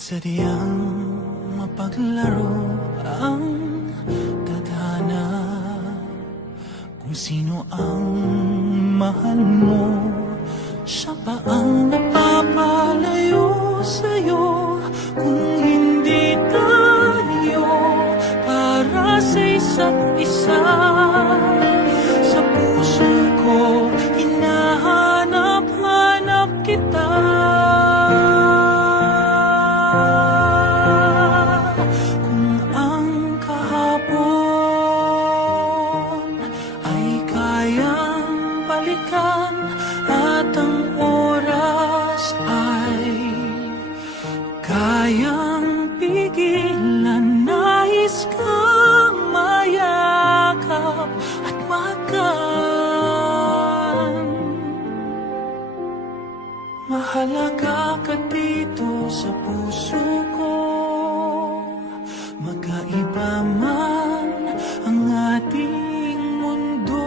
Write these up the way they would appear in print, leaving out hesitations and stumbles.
sadyang mapaglaro ang tadhana. Kung sino ang mahal mo, siya pa ang napapalayo sa'yo. Kung hindi tayo para sa isa't isa, sa puso ko hinahanap-hanap kita. At ang oras ay kayang pigilan. Nais kang mayakap at magan. Mahalaga ka dito sa puso ko. Magkaiba man ang ating mundo,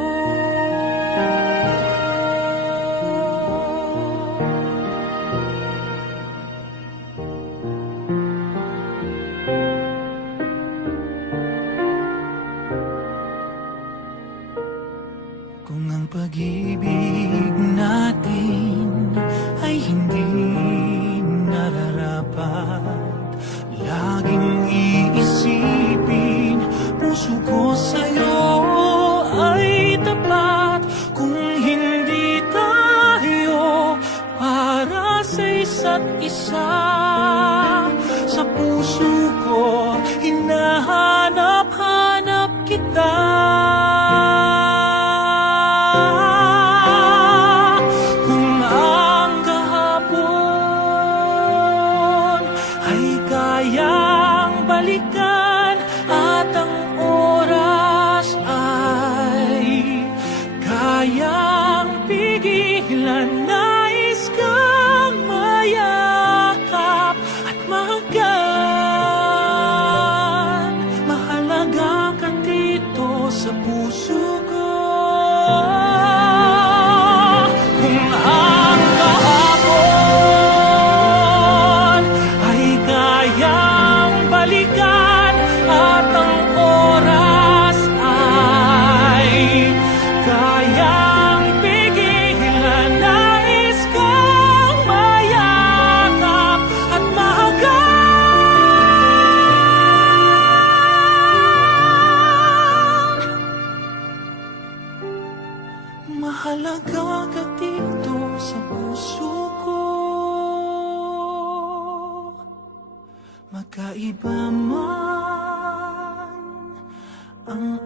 kung ang pag-ibig natin ay hindi nararapat, laging iisipin, puso ko sa'yo ay tapat. Kung hindi tayo para sa isa't isa, sa puso ko hinahanap-hanap kita. Kayang balikan at ang oras ay kayang pigilan. Nais kang mayakap at magan. Mahalaga ka dito sa puso ko. Kung ang kahapon ay kayang balikan at ang oras ay kayang pigilan. Nais kang mayakap at mahagan. Mahalaga ka dito sa puso ko. Magkaiba man ang